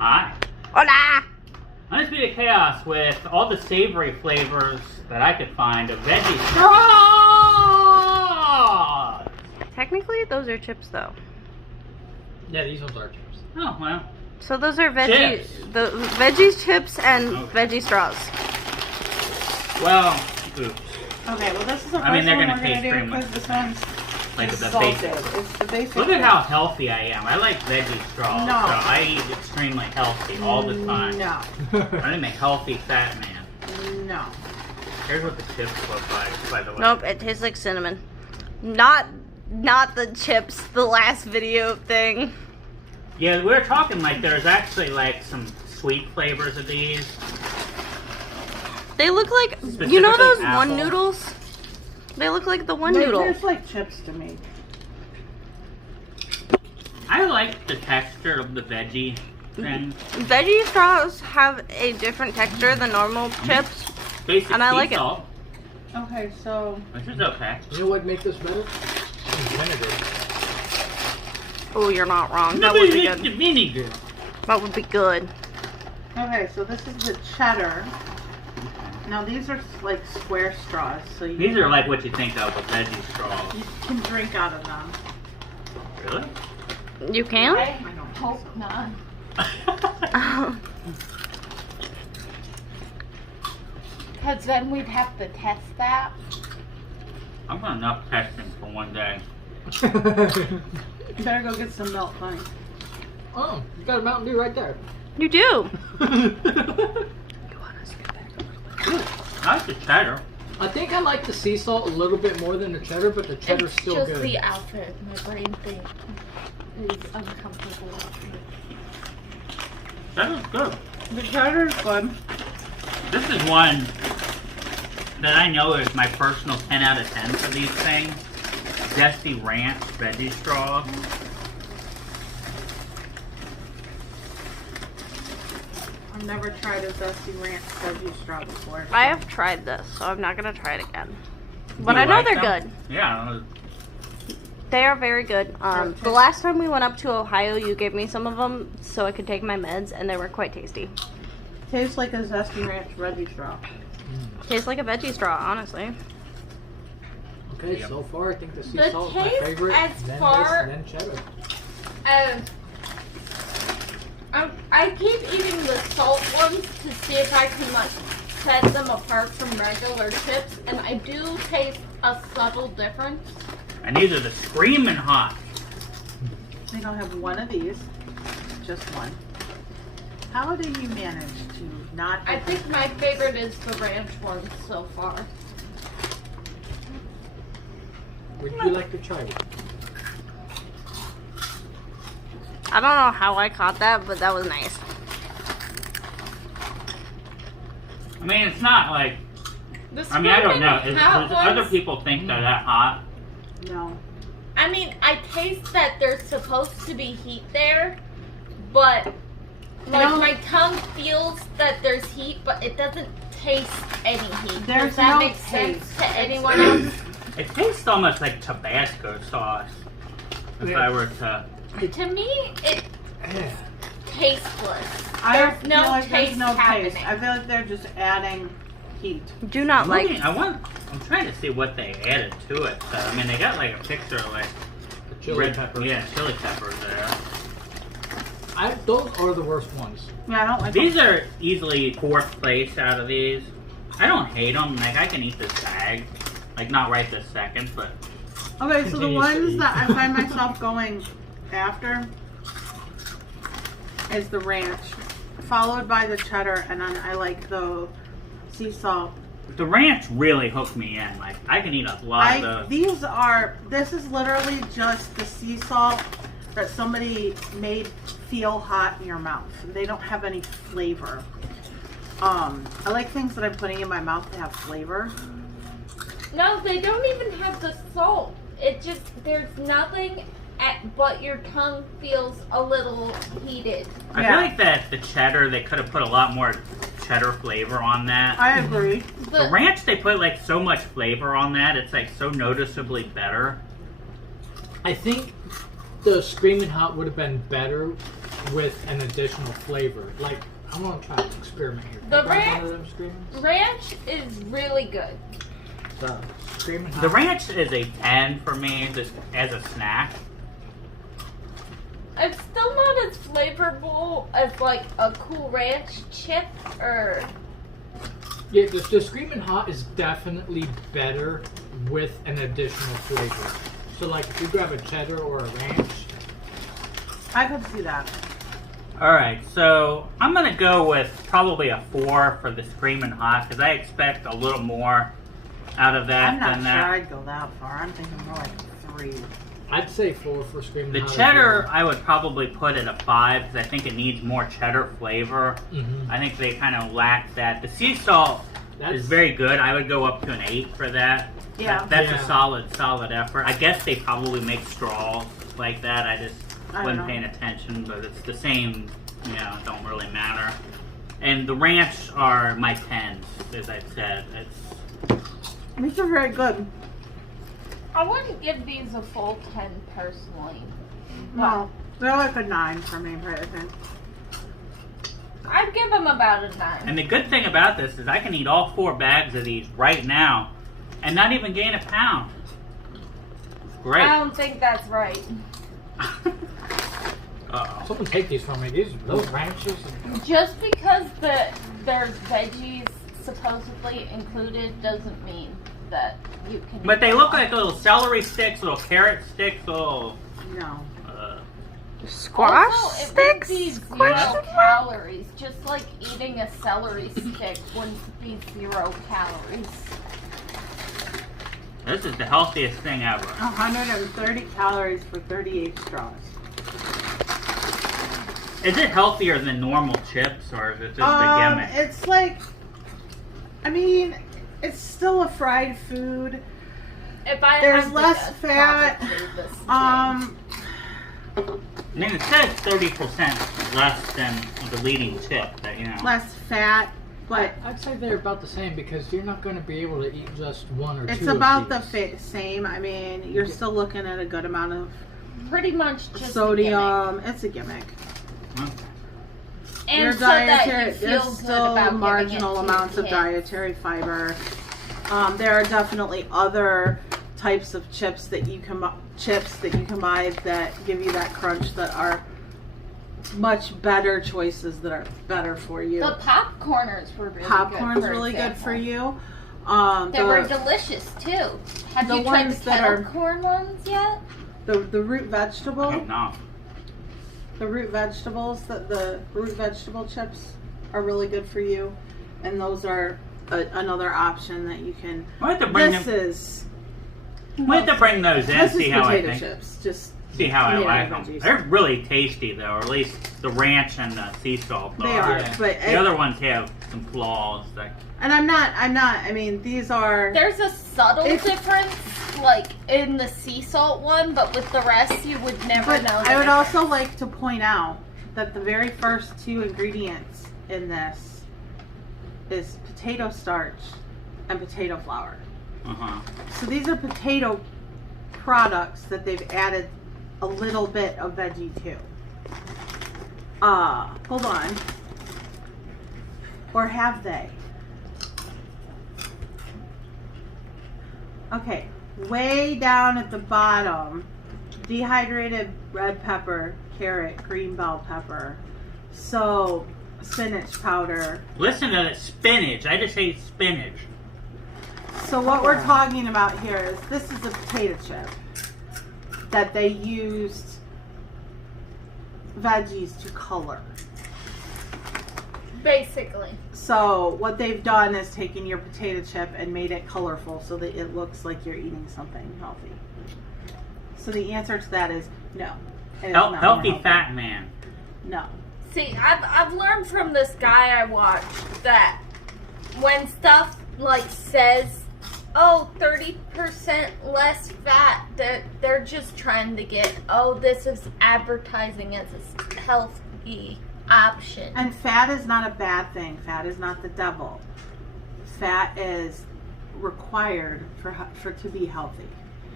Hi. Hola! Undisputed Chaos with all the savory flavors that I could find of Veggie Straws! Technically, those are chips, though. Yeah, these ones are chips. Oh, well. So those are veggie, Chips. the veggie chips and Okay. veggie straws. Well, oops. Okay, well this is the first I mean, they're one gonna we're taste gonna do pretty much because this one's like the salted. basic. It's the basic. Look at how healthy I am. I like Veggie Straws, No. so I eat extremely healthy all the time. No, I'm a healthy fat man. no. Here's what the chips look like, by the way. Nope, it tastes like cinnamon. Not the chips, the last video thing. Yeah, we were talking like there's actually like some sweet flavors of these. They look like, you know Specifically those apple. one noodles? They look like the one They noodle. taste like chips to me. I like the texture of the veggie thing. Veggie straws have a different texture than normal chips. Basic And I sea like it. salt, Okay, so which is okay. You know what make this better? Vinegar. Oh, you're not wrong. That would be good. The vinegar. That would be good. this is the cheddar. Now these are like square straws, so These are like what you think of with Veggie Straws. you can drink out of them. Really? You can? I don't Hope not. Because then we'd have to test that. I'm got enough testing for one day. You better go get some milk, honey. Oh, you got a Mountain Dew right there. You do. I like the cheddar. I think I like the sea salt a little bit more than the cheddar, but the cheddar's It's still just good. the outfit. My brain thing is uncomfortable. Cheddar's good. The cheddar's good. This is one that I know is my personal 10 out of 10 for these things. Zesty Ranch Veggie Straws. I've never tried a zesty ranch veggie straw before. I have tried this, so I'm not gonna try it again. But Do I you know like they're them? good. Yeah. They are very good. The last time we went up to Ohio, you gave me some of them so I could take my meds, and they were quite tasty. Tastes like a zesty ranch veggie straw. Tastes like a veggie straw, honestly. Okay, Yep. so far I think the sea The salt is my taste favorite. as Then far- this, then cheddar. I keep eating the salt ones to see if I can like set them apart from regular chips, and I do taste a subtle difference. And these are the screaming hot. They don't have one of these, just one. How do you manage to not? I think my favorite is the ranch one so far. Would you like to try it? I don't know how I caught that, but that was nice. I mean, it's not like, The I mean, I don't know. screaming hot Does other ones- people think they're that hot? No. I mean, I taste that there's supposed to be heat there, but like No. my tongue feels that there's heat, but it doesn't taste any heat. There's Does that no make sense taste. to anyone else? It tastes almost like Tabasco sauce. If Yeah. I were to. To me, it's tasteless. I There's feel no like there's taste no happening. taste. I feel like they're just adding heat. Do not like. I'm trying to see what they added to it. So, I mean, they got like a picture of like The chili red peppers. Yeah, chili peppers there. Those are the worst ones. Yeah, I don't like These them. are easily fourth place out of these. I don't hate them. Like, I can eat this bag. Like, not right this second, but Okay, so the Continues to ones eat. that I find myself going after is the ranch, followed by the cheddar, and then I like the sea salt. the ranch really hooked me in. Like, I can eat a lot of those. This is literally just the sea salt that somebody made feel hot in your mouth. They don't have any flavor. I like things that I'm putting in my mouth to have flavor. No, they don't even have the salt. It just, there's nothing but your tongue feels a little heated. I Yeah. feel like that the cheddar, they could have put a lot more cheddar flavor on that. I agree. The ranch, they put like so much flavor on that. It's like so noticeably better. I think the Screaming Hot would have been better with an additional flavor. Like, I'm gonna try to experiment here. The Can I grab ranch- one of them Screaming? Ranch is really good. The Screaming Hot. The ranch is a 10 for me, just as a snack. It's still not as flavorful as like a Cool Ranch chip or. Yeah, the Screaming Hot is definitely better with an additional flavor. So, like, if you grab a cheddar or a ranch, I could see that. Alright, so I'm going to go with probably a 4 for the Screaming Hot, because I expect a little more out of that I'm not than sure that. I'd go that far. I'm thinking more like 3. I'd say 4 for Screaming The Hot. as cheddar, well. I would probably put at a 5, because I think it needs more cheddar flavor. Mhm. I think they kind of lack that. The sea salt is very good. I would go up to an 8 for that. Yeah. That's Yeah. a solid effort. I guess they probably make straws like that. I just I don't wasn't know. paying attention, but it's the same, you know, it don't really matter. And the ranch are my 10s, as I said. It's These are very good. I wouldn't give these a full 10 personally. No, they're like a 9 for me, I think. I'd give them about a 9. And the good thing about this is I can eat all 4 bags of these right now and not even gain a pound. Great. I don't think that's right. Uh-oh. Someone take these from me. Those ranches. Just because there's veggies supposedly included doesn't mean that you can. But eat they them look all. like little celery sticks, little carrot sticks, little... No. Squash Also, it sticks? would be 0 Question mark? calories. Just like eating a celery stick wouldn't be 0 calories. This is the healthiest thing ever. 130 calories for 38 straws. Is it healthier than normal chips, or is it just a gimmick? It's like, I mean, it's still a fried food. If I There's had to less guess, fat, probably the same. I mean, it says 30% less than the leading chip, that, you know. Less fat, but I'd say they're about the same because you're not going to be able to eat just one or it's two. about of the same. I mean, you're still looking at a good amount of Pretty much just sodium. It's a gimmick. And Your so that you dietary, feel there's good still about marginal giving it to amounts of kids. dietary fiber. There are definitely other types of chips that you can buy that give you that crunch that are much better choices that are better for you. The popcorners were really Popcorn's good. For really good example. for you. They were delicious too. Have the you tried ones the that are- kettle corn ones yet? the root I vegetable. hope not. The root vegetables, the root vegetable chips are really good for you, and those are another option that you can. We have to bring This them. is We have to bring those in. this See is how I potato think. chips. Just See how I tomato like them. veggies. They're really tasty, though, or at least the ranch and the sea salt. They are, Yeah. but The other ones have some flaws. That and I'm not. I mean, these are. There's a subtle It's- difference, like in the sea salt one, but with the rest, you would never But know. I would the also like to point out that the very first 2 ingredients in this is potato starch and potato flour. So these are potato products that they've added a little bit of veggie to. Hold on. Or have they? Okay, way down at the bottom, dehydrated red pepper, carrot, green bell pepper, so spinach powder. Listen to that spinach. I just ate spinach. So what we're talking about here is this is a potato chip that they used veggies to color. Basically. So what they've done is taken your potato chip and made it colorful so that it looks like you're eating something healthy. So the answer to that is no. It is not more Healthy fat man. No. See, I've learned from this guy I watched that when stuff like says, oh, 30% less fat, they're just trying to get, oh, this is advertising as a healthy option. And fat is not a bad thing. Fat is not the devil. Fat is required for to be healthy.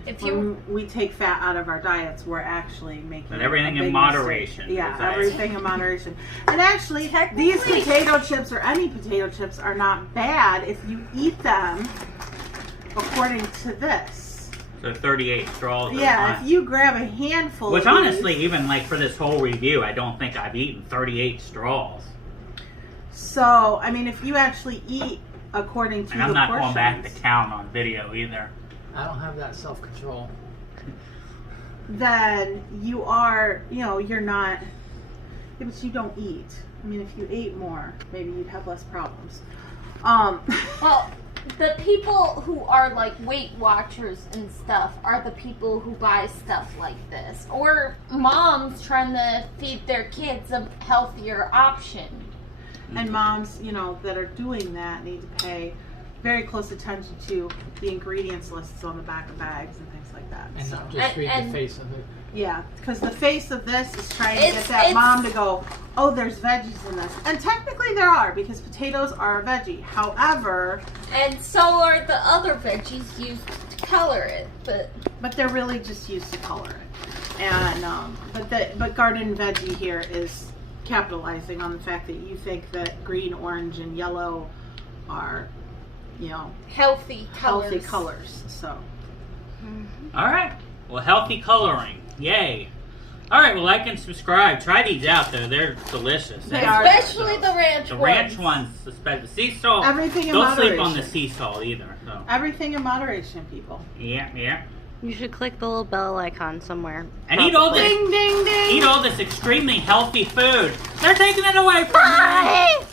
If you when we take fat out of our diets, we're actually making But everything a in big moderation. mistake. Yeah, is that- everything in moderation. And actually, these Technically- potato chips or any potato chips are not bad if you eat them according to this. So 38 straws. are Yeah, not- if you grab a handful Which of honestly, these, even like for this whole review, I don't think I've eaten 38 straws. so, I mean, if you actually eat according to And the I'm not portions, going back to count on video either. I don't have that self-control. then you are, you're not, yeah, but you don't eat. I mean, if you ate more, maybe you'd have less problems. well, the people who are like Weight Watchers and stuff are the people who buy stuff like this, or moms trying to feed their kids a healthier option. And moms, that are doing that need to pay very close attention to the ingredients lists on the back of bags and things like that. And So, not just read And- the face of it. yeah, because the face of this is trying to get It's- that it's- mom to go, oh, there's veggies in this. And technically there are, because potatoes are a veggie. However, And so are the other veggies used to color it, but they're really just used to color it. And but Garden Veggie here is capitalizing on the fact that you think that green, orange, and yellow are, healthy colors. healthy colors. So All right. Well, healthy coloring. Yay. All right. Well, like and subscribe. Try these out, though. They're delicious. They are. Especially the ranch The ones. ranch ones, especially sea salt. everything in Don't moderation. sleep on the sea salt either. So. Everything in moderation, people. Yeah. You should click the little bell icon somewhere. And eat all this. Ding, ding, ding. Eat all this extremely healthy food. They're taking it away from me.